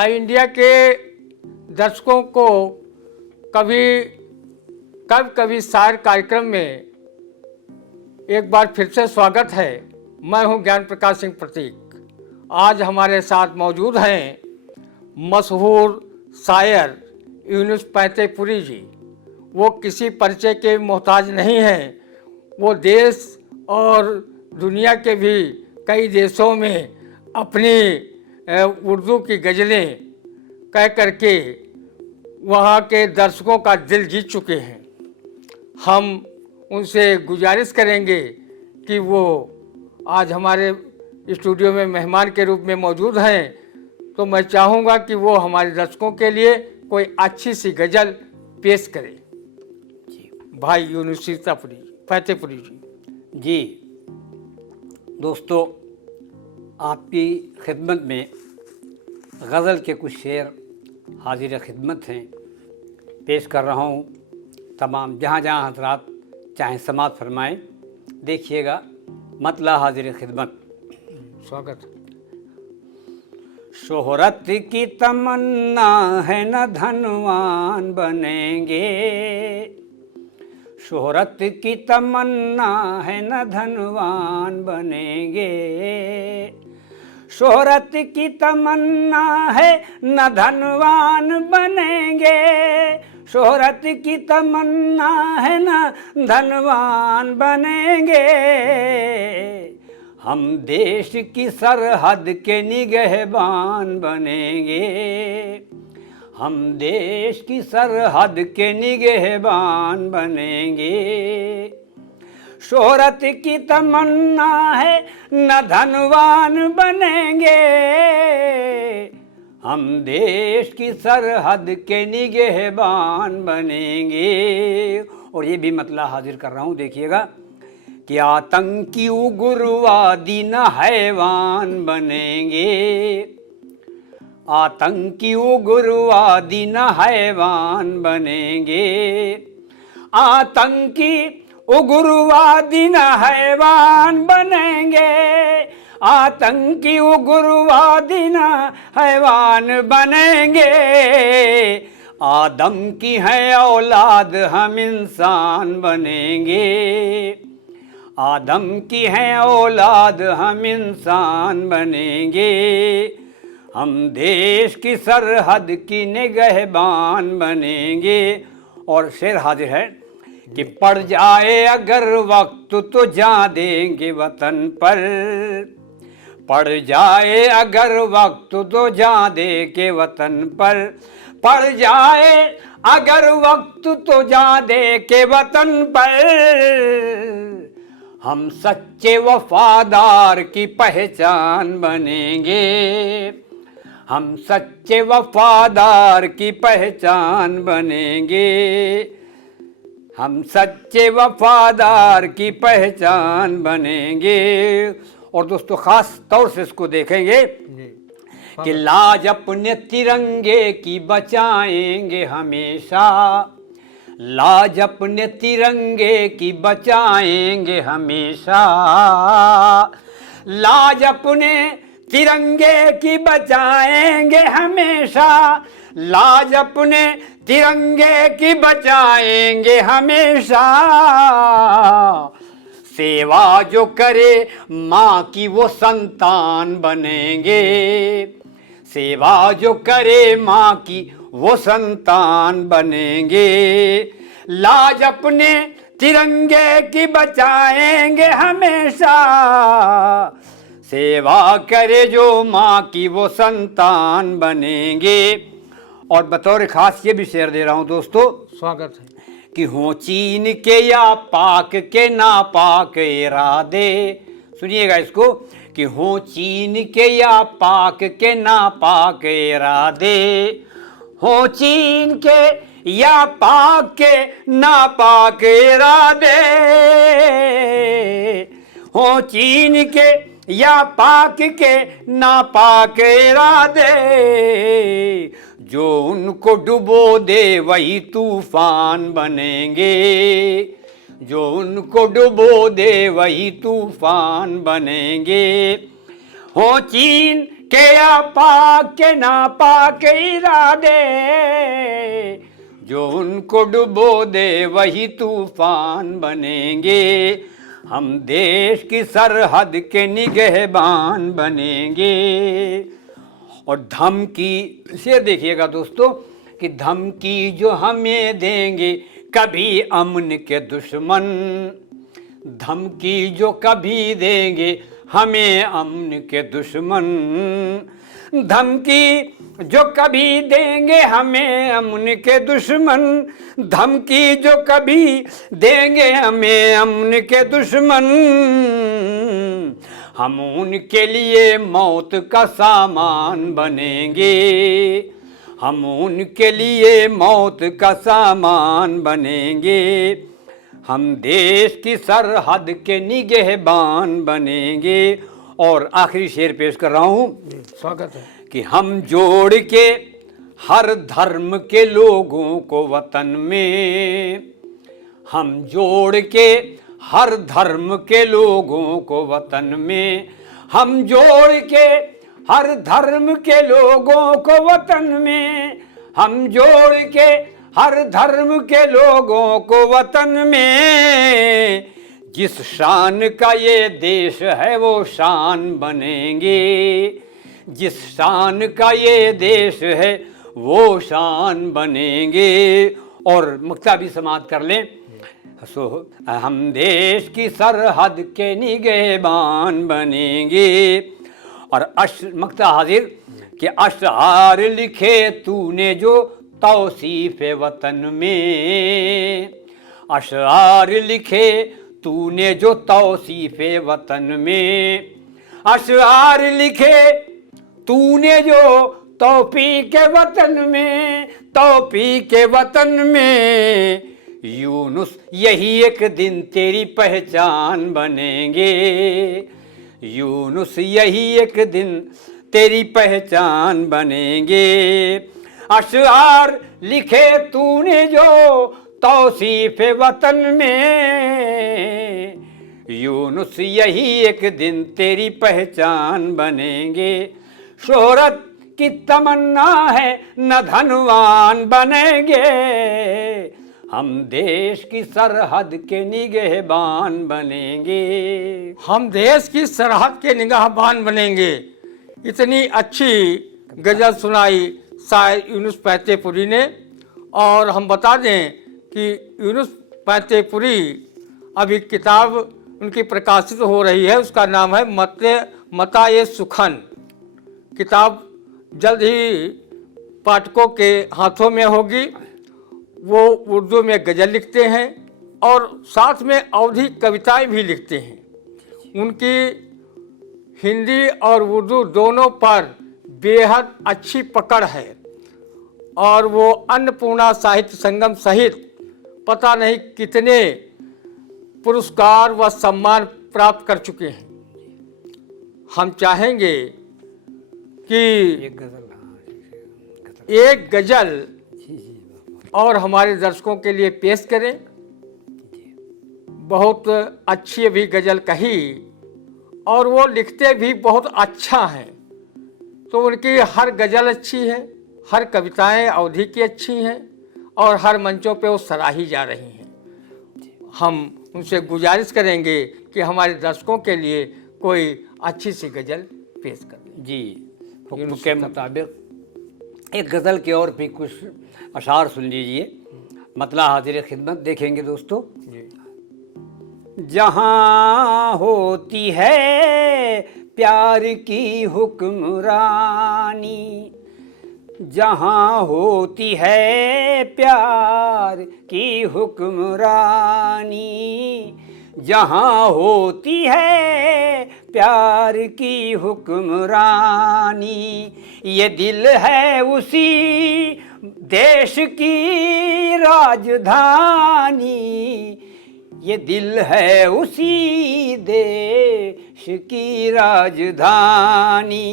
आई India के दर्शकों को कभी सार कार्यक्रम में एक बार फिर से स्वागत है। मैं हूं ज्ञान प्रकाश सिंह प्रतीक। आज हमारे साथ मौजूद हैं मशहूर शायर यूनुस फतेहपुरी जी। वो किसी परिचय के मोहताज नहीं हैं। वो देश और दुनिया के भी कई देशों में अपनी उर्दू की गज़लें कह करके वहाँ के दर्शकों का दिल जीत चुके हैं। हम उनसे गुजारिश करेंगे कि वो आज हमारे स्टूडियो में मेहमान के रूप में मौजूद हैं, तो मैं चाहूँगा कि वो हमारे दर्शकों के लिए कोई अच्छी सी गज़ल पेश करें। जी भाई यूनुस फतेहपुरी जी दोस्तों, आपकी खिदमत में गज़ल के कुछ शेर हाजिर खिदमत हैं, पेश कर रहा हूँ। तमाम जहाँ जहाँ हज़रात चाहें समात फरमाएं, देखिएगा। मतला हाजिर खिदमत। स्वागत। शोहरत की तमन्ना है न धनवान बनेंगे, शोहरत की तमन्ना है न धनवान बनेंगे, शोहरत की तमन्ना है न धनवान बनेंगे, शोहरत की तमन्ना है न धनवान बनेंगे। हम देश की सरहद के निगहबान बनेंगे, हम देश की सरहद के निगहबान बनेंगे। शोहरत की तमन्ना है न धनवान बनेंगे, हम देश की सरहद के निगहबान बनेंगे। और ये भी मतला हाजिर कर रहा हूँ, देखिएगा कि आतंकी उग्रवादी न हैवान बनेंगे, आतंकी उग्रवादी न हैवान बनेंगे, आतंकी उग्रवादी न हैवान बनेंगे, आतंकी उग्रवादी न हैवान बनेंगे। आदम की है औलाद हम इंसान बनेंगे, आदम की है औलाद हम इंसान बनेंगे। हम देश की सरहद की निगहबान बनेंगे। और शेर हाजिर है कि पड़ जाए अगर वक्त तो जा देंगे वतन पर, पड़ जाए अगर वक्त तो जा देंगे वतन पर, पड़ जाए अगर वक्त तो जा देंगे वतन पर। हम सच्चे वफादार की पहचान बनेंगे, हम सच्चे वफादार की पहचान बनेंगे, हम सच्चे वफादार की पहचान बनेंगे। और दोस्तों, ख़ास तौर से इसको देखेंगे कि लाज अपने तिरंगे की बचाएंगे हमेशा, लाज अपने तिरंगे की बचाएंगे हमेशा, लाज अपने तिरंगे की बचाएंगे हमेशा, लाज अपने तिरंगे की बचाएंगे हमेशा। सेवा जो करे माँ की वो संतान बनेंगे, सेवा जो करे माँ की वो संतान बनेंगे। लाज अपने तिरंगे की बचाएंगे हमेशा, सेवा करे जो माँ की वो संतान बनेंगे। और बतौर खास ये भी शेर दे रहा हूँ दोस्तों, स्वागत है, कि हो चीन के या पाक के नापाक इरादे। सुनिएगा इसको, कि हो चीन के या पाक के नापाक इरादे, हो चीन के या पाक के नापाक इरादे, हो चीन के या पाक के नापाक इरादे। जो उनको डुबो दे वही तूफान बनेंगे, जो उनको डुबो दे वही तूफान बनेंगे। हो चीन के पाक के नापाक इरादे, जो उनको डुबो दे वही तूफान बनेंगे। हम देश की सरहद के निगहबान बनेंगे। और धमकी से देखिएगा दोस्तों कि धमकी जो हमें देंगे कभी अमन के दुश्मन, धमकी जो कभी देंगे हमें अमन के दुश्मन, धमकी जो कभी देंगे हमें अमन के दुश्मन, धमकी जो कभी देंगे हमें अमन के दुश्मन, हम उनके लिए मौत का सामान बनेंगे। हम उनके लिए मौत का सामान बनेंगे। हम देश की सरहद के निगहबान बनेंगे। और आखिरी शेर पेश कर रहा हूँ, स्वागत है। कि हम जोड़ के हर धर्म के लोगों को वतन में, हम जोड़ के हर धर्म के लोगों को वतन में, हम जोड़ के हर धर्म के लोगों को वतन में, हम जोड़ के हर धर्म के लोगों को वतन में, जिस शान का ये देश है वो शान बनेंगे। जिस शान का ये देश है वो शान बनेंगे। और मुक्ता भी समाप्त कर लें। सो हम देश की सरहद के निगहबान बनेंगे। और मक्ता हाजिर कि अशआर लिखे तूने जो तौसीफ वतन में, अशआर लिखे तूने जो तौसीफ वतन में, अशआर लिखे तूने जो तौफीक के वतन में, तौफीक के वतन में, यूनुस यही एक दिन तेरी पहचान बनेंगे। यूनुस यही एक दिन तेरी पहचान बनेंगे। अशआर लिखे तूने जो तौसीफ वतन में, यूनुस यही एक दिन तेरी पहचान बनेंगे। शोहरत की तमन्ना है न धनवान बनेंगे, हम देश की सरहद के निगहबान बनेंगे। हम देश की सरहद के निगहबान बनेंगे। इतनी अच्छी गज़ल सुनाई शायर यूनुस फतेहपुरी ने। और हम बता दें कि यूनुस फतेहपुरी अभी किताब उनकी प्रकाशित हो रही है, उसका नाम है मताए सुखन। किताब जल्द ही पाठकों के हाथों में होगी। वो उर्दू में गज़ल लिखते हैं और साथ में अवधी कविताएं भी लिखते हैं। उनकी हिंदी और उर्दू दोनों पर बेहद अच्छी पकड़ है और वो अन्नपूर्णा साहित्य संगम सहित पता नहीं कितने पुरस्कार व सम्मान प्राप्त कर चुके हैं। हम चाहेंगे कि एक गज़ल और हमारे दर्शकों के लिए पेश करें। बहुत अच्छी भी गज़ल कही और वो लिखते भी बहुत अच्छा हैं। तो उनकी हर गज़ल अच्छी है, हर कविताएं अवधी की अच्छी हैं और हर मंचों पे वो सराही जा रही हैं। हम उनसे गुजारिश करेंगे कि हमारे दर्शकों के लिए कोई अच्छी सी गज़ल पेश करें। जी, हुक्म के मुताबिक एक गज़ल के और भी कुछ अशार सुन लीजिए। मतला हाजिर खिदमत देखेंगे दोस्तों। जी। जहाँ होती है प्यार की हुक्मरानी, जहाँ होती है प्यार की हुक्मरानी, जहाँ होती है प्यार की हुक्मरानी, ये दिल है उसी देश की राजधानी, ये दिल है उसी देश की राजधानी।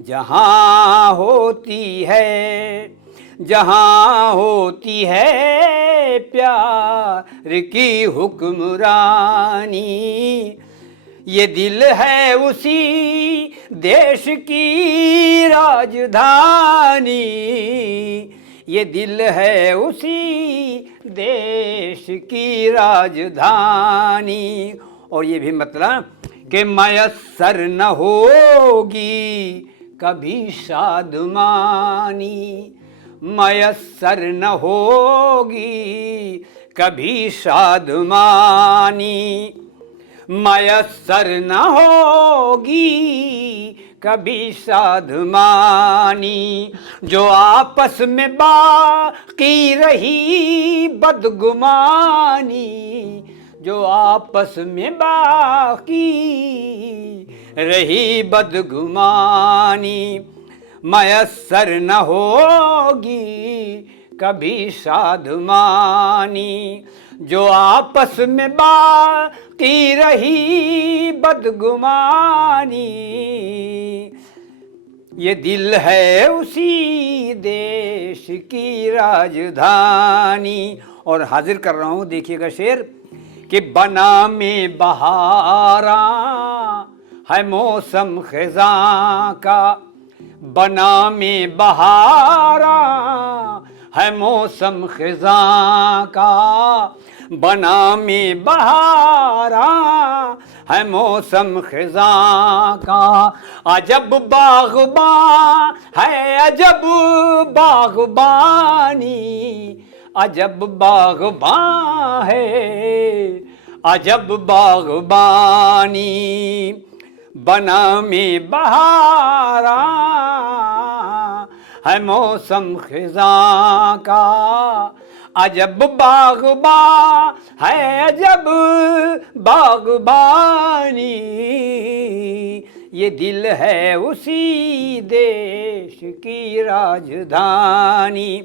जहाँ होती है, जहाँ होती है प्यार की हुक्मरानी, ये दिल है उसी देश की राजधानी, ये दिल है उसी देश की राजधानी। और ये भी मतलब कि मयस्सर न होगी कभी शादमानी, मयस्सर न होगी कभी शादमानी, मयस्सर न होगी कभी शादमानी। जो आपस में बाकी रही बदगुमानी, जो आपस में बाकी रही बदगुमानी, मयस्सर न होगी कभी शादमानी। जो आपस में बाकी रही बदगुमानी, ये दिल है उसी देश की राजधानी। और हाजिर कर रहा हूँ, देखिएगा शेर कि बना में बहारा है मौसम खिज़ां का, बना में बहारा है मौसम खिज़ां का, बना में बहारा है मौसम खिज़ां का। अजब बाग़बान है अजब बाग़बानी, अजब बाग़बान है अजब बाग़बानी, बना में बहारा है मौसम खिज़ां का। अजब बाग़बान है अजब बाग़बानी, ये दिल है उसी देश की राजधानी।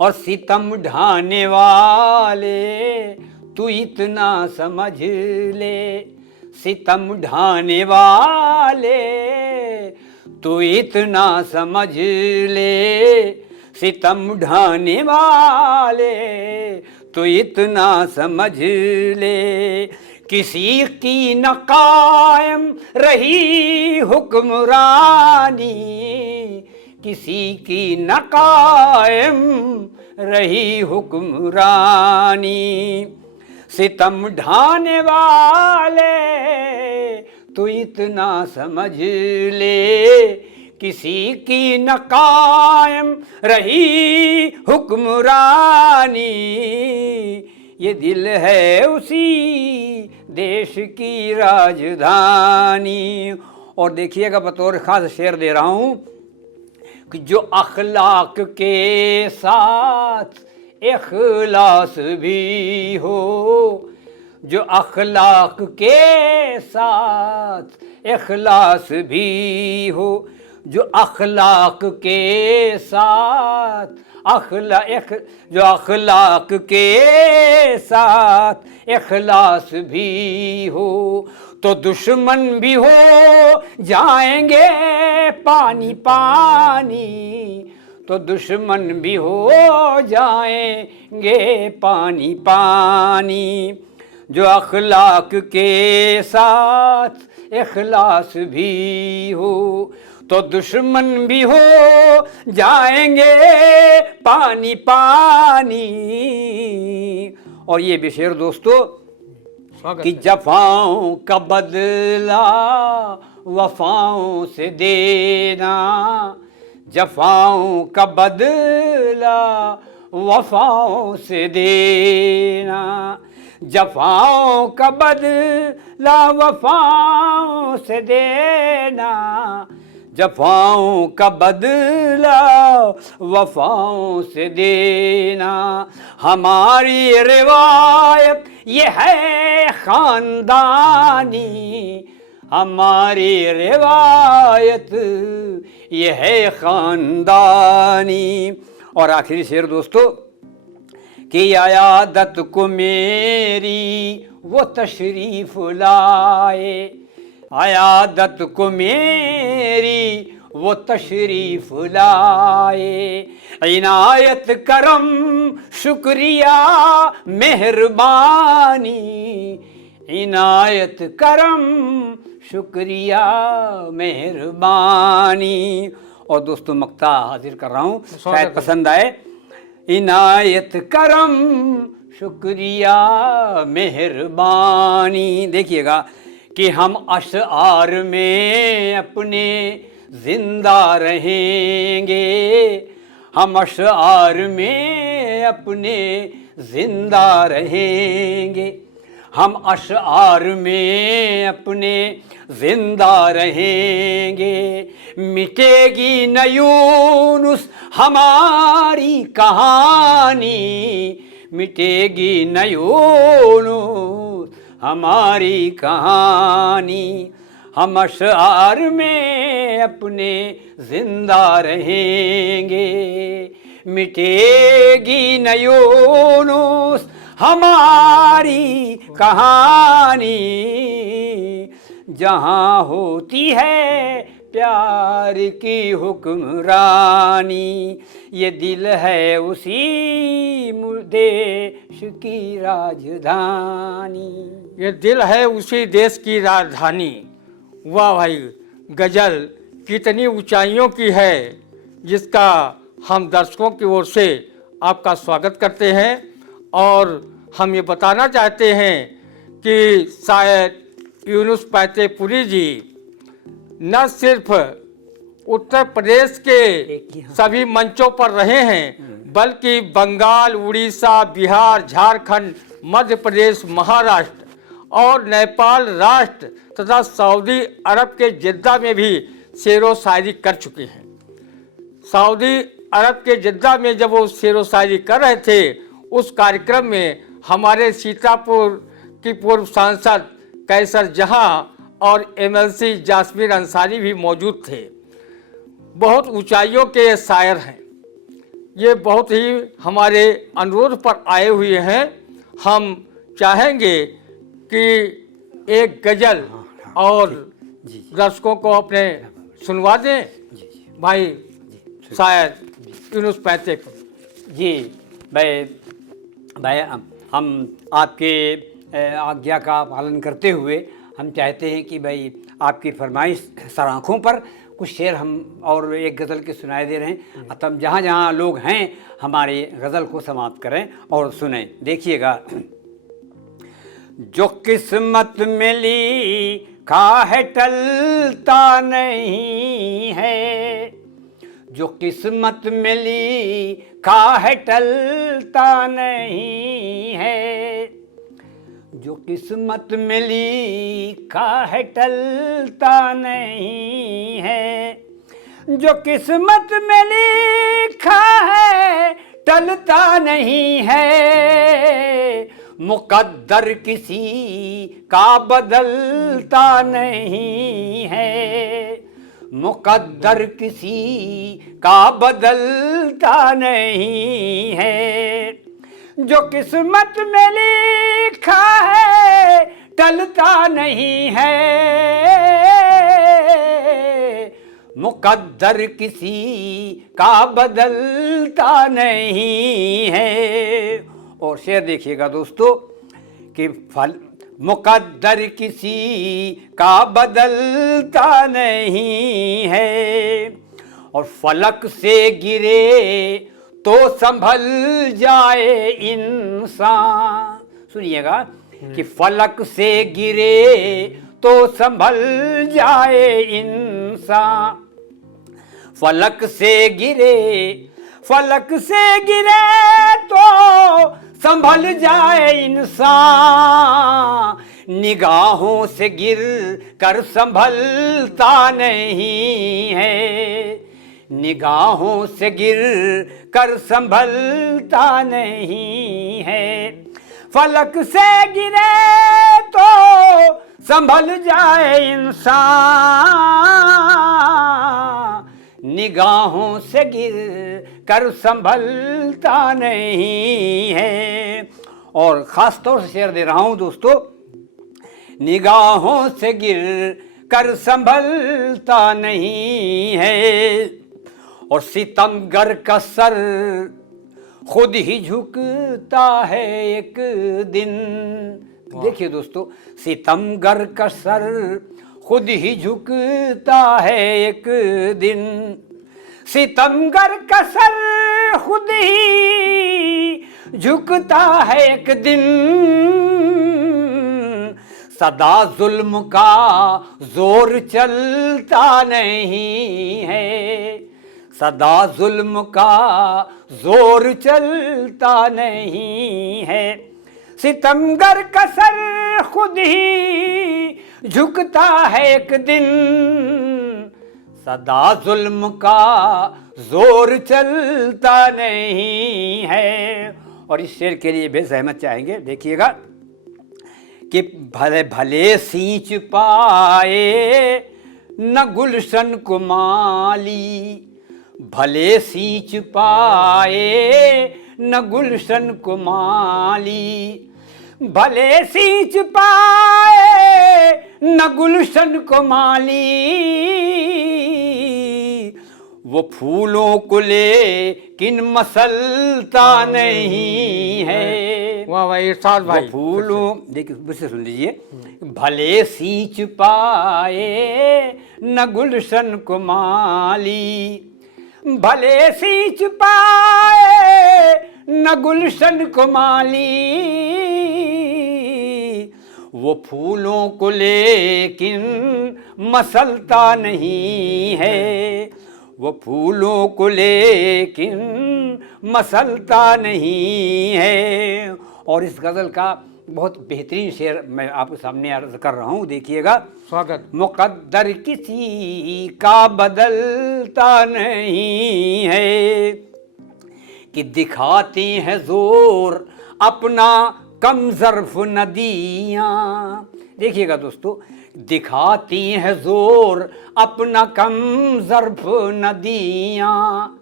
और सितम ढाने वाले तू इतना समझ ले, सितम ढाने वाले तू इतना समझ ले, सितम ढाने वाले तू इतना समझ ले। किसी की न कायम रही हुक्मरानी, किसी की न कायम रही हुक्मरानी, सितम ढाने वाले तू इतना समझ ले। किसी की न कायम रही हुक्मरानी, ये दिल है उसी देश की राजधानी। और देखिएगा, बतौर खास शेर दे रहा हूँ कि जो अखलाक के साथ इखलास भी हो, जो अखलाक के साथ इखलास भी हो, जो अखलाक के साथ जो अखलाक के साथ इखलास भी हो, तो दुश्मन भी हो जाएंगे पानी पानी, तो दुश्मन भी हो जाएंगे पानी पानी। जो अखलाक के साथ इखलास भी हो, तो दुश्मन भी हो जाएंगे पानी पानी। और ये भी शेर दोस्तों कि जफाओं का बदला वफाओं से देना, जफाओं का बदला वफाओं से देना, जफाओं का बदला वफाओं से देना, जफाओं का बदला वफाओं से देना। हमारी रिवायत ये है खानदानी, हमारी रिवायत ये है खानदानी। और आखिरी शेर दोस्तों कि आयादत को मेरी वो तशरीफ लाए, आयादत को मेरी वो तशरीफ लाए, इनायत करम शुक्रिया मेहरबानी, इनायत करम शुक्रिया मेहरबानी। और दोस्तों मक्ता हाजिर कर रहा हूँ, शायद पसंद आए। इनायत करम शुक्रिया मेहरबानी। देखिएगा कि हम अशआर में अपने जिंदा रहेंगे, हम अशआर में अपने जिंदा रहेंगे, हम अशआर में अपने जिंदा रहेंगे। मिटेगी न यूनुस हमारी कहानी, मिटेगी न यूनुस हमारी कहानी, हम अशआर में अपने जिंदा रहेंगे। मिटेगी न यूनुस हमारी कहानी, जहाँ होती है प्यार की हुक्मरानी। ये दिल है उसी देश की राजधानी, ये दिल है उसी देश की राजधानी। वाह भाई, गज़ल कितनी ऊंचाइयों की है, जिसका हम दर्शकों की ओर से आपका स्वागत करते हैं। और हम ये बताना चाहते हैं कि शायद यूनुस फतेहपुरी जी न सिर्फ उत्तर प्रदेश के सभी मंचों पर रहे हैं, बल्कि बंगाल, उड़ीसा, बिहार, झारखंड, मध्य प्रदेश, महाराष्ट्र और नेपाल राष्ट्र तथा सऊदी अरब के जिद्दा में भी शेर व शायरी कर चुके हैं। सऊदी अरब के जिद्दा में जब वो शेर व शायरी कर रहे थे, उस कार्यक्रम में हमारे सीतापुर की पूर्व सांसद कैसर जहां और एमएलसी जासमीर अंसारी भी मौजूद थे। बहुत ऊंचाइयों के ये शायर हैं, ये बहुत ही हमारे अनुरोध पर आए हुए हैं। हम चाहेंगे कि एक गज़ल और दर्शकों को अपने सुनवा दें। भाई शायर यूनुस फतेहपुरी जी। भाई हम आपके आज्ञा का पालन करते हुए हम चाहते हैं कि भाई आपकी फरमाइश सराखों पर कुछ शेर हम और एक गज़ल के सुनाए दे रहे हैं। अतः जहाँ जहाँ लोग हैं हमारी गज़ल को समाप्त करें और सुने। देखिएगा, जो किस्मत में लिखा है टलता नहीं है, जो किस्मत में लिखा है टलता नहीं है, जो किस्मत में लिखा है टलता नहीं है, जो किस्मत में लिखा है टलता नहीं है। मुकद्दर किसी का बदलता नहीं है, मुकद्दर किसी का बदलता नहीं है। जो किस्मत में लिखा है टलता नहीं है, मुकद्दर किसी का बदलता नहीं है। और शेर देखिएगा दोस्तों कि मुकद्दर किसी का बदलता नहीं है, और फलक से गिरे तो संभल जाए इंसान। सुनिएगा कि फलक से गिरे तो संभल जाए इंसान, फलक से गिरे, फलक से गिरे तो संभल जाए इंसान। निगाहों से गिर कर संभलता नहीं है, निगाहों से गिर कर संभलता नहीं है। फलक से गिरे तो संभल जाए इंसान, निगाहों से गिर कर संभलता नहीं है। और ख़ास तौर से शेर दे रहा हूँ दोस्तों, निगाहों से गिर कर संभलता नहीं है, और सितमगर का सर खुद ही झुकता है एक दिन, देखिए दोस्तों, सितमगर का सर खुद ही झुकता है एक दिन, सितमगर का सर खुद ही झुकता है एक दिन, सदा जुल्म का जोर चलता नहीं है, सदा जुल्म का जोर चलता नहीं है, सितमगर का सर खुद ही झुकता है एक दिन, सदा जुल्म का जोर चलता नहीं है। और इस शेर के लिए बेसहमत चाहेंगे, देखिएगा कि भले भले सींच पाए न गुलशन को माली, भले सींच पाए न गुलशन को माली, भले सींच पाए न गुलशन को माली, वो फूलों को लेकिन मसलता नहीं है। वाह भाई इरशाद भाई। वो फूलों, देखिए फिर से सुन लीजिए, भले सींच पाए न गुलशन को माली, भले सींच पाए न गुलशन को माली, वो फूलों को लेकिन मसलता नहीं है, वो फूलों को लेकिन मसलता नहीं है। और इस गज़ल का बहुत बेहतरीन शेर मैं आपके सामने अर्ज कर रहा हूँ, देखिएगा। स्वागत। मुक़द्दर किसी का बदलता नहीं है, कि दिखाती हैं जोर अपना कम ज़र्फ़ नदियाँ। देखिएगा दोस्तों, दिखाती हैं जोर अपना कम ज़र्फ़ नदियाँ,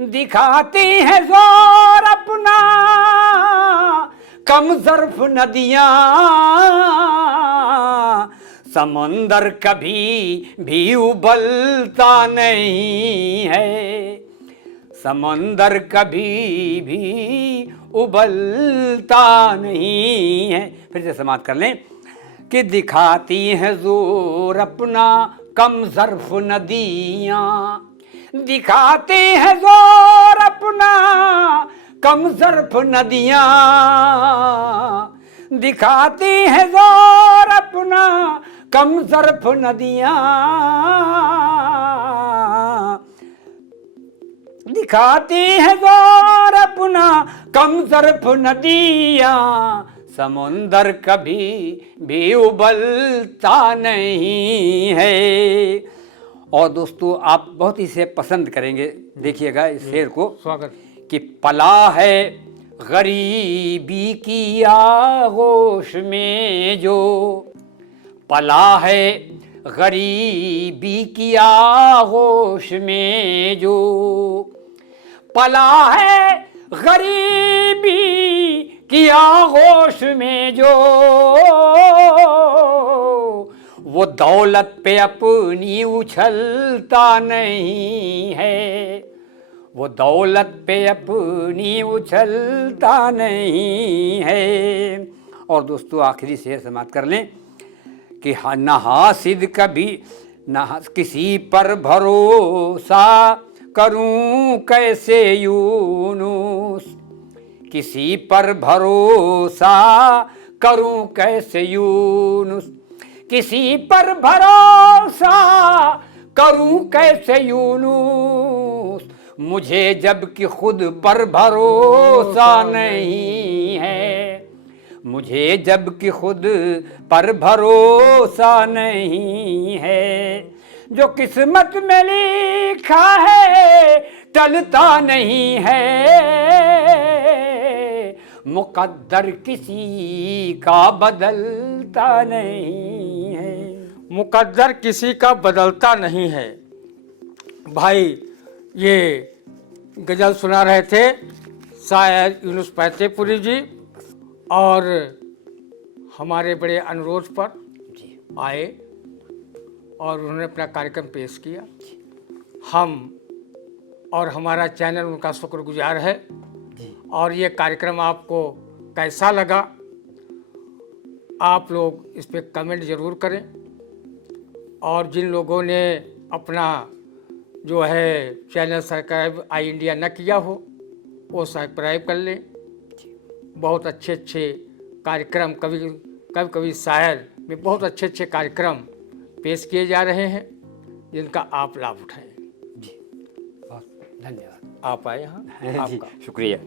दिखाती हैं जोर अपना कम ज़र्फ़ नदियाँ, समंदर कभी भी उबलता नहीं है, समंदर कभी भी उबलता नहीं है। फिर से समाप्त कर लें कि दिखाती हैं जोर अपना कम ज़र्फ़ नदियाँ, दिखाती हैं जोर अपना कम ज़र्फ़ नदियाँ, दिखाती हैं जोर अपना कम ज़र्फ़ नदियाँ, दिखाती हैं जोर अपना कम ज़र्फ़ नदियाँ, समुंदर कभी भी उबलता नहीं है। और दोस्तों आप बहुत इसे पसंद करेंगे, देखिएगा इस शेर को। स्वागत। कि पला है गरीबी की आगोश में जो, पला है गरीबी की आगोश में जो, पला है गरीबी की आगोश में जो, वो दौलत पे अपनी उछलता नहीं है, वो दौलत पे अपनी उछलता नहीं है। और दोस्तों आखिरी शेर समाप्त कर लें कि न हासिद कभी न किसी पर भरोसा करूं कैसे यूनुस, किसी पर भरोसा करूं कैसे यूनुस, किसी पर भरोसा करूं कैसे यूनुस, मुझे जबकि खुद पर भरोसा नहीं है, मुझे जबकि खुद पर भरोसा नहीं है, जो किस्मत में लिखा है टलता नहीं है, मुकद्दर किसी का बदलता नहीं है। मुकद्दर किसी का बदलता नहीं है। भाई ये गज़ल सुना रहे थे शायर यूनुस फतेहपुरी जी, और हमारे बड़े अनुरोध पर आए और उन्होंने अपना कार्यक्रम पेश किया। हम और हमारा चैनल उनका शुक्रगुजार है। और ये कार्यक्रम आपको कैसा लगा आप लोग इस पर कमेंट ज़रूर करें, और जिन लोगों ने अपना जो है चैनल सब्सक्राइब आई इंडिया न किया हो वो सब्सक्राइब कर लें। बहुत अच्छे अच्छे कार्यक्रम कभी शायर में बहुत अच्छे अच्छे कार्यक्रम पेश किए जा रहे हैं जिनका आप लाभ उठाएं। जी, बहुत धन्यवाद। आप आए यहाँ, जी, आपका शुक्रिया।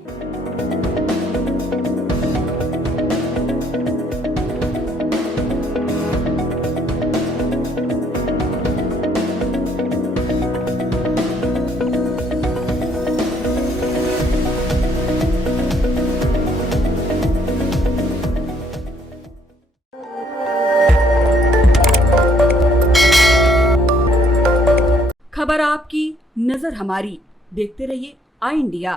खबर आपकी, नजर हमारी। देखते रहिए आई इंडिया।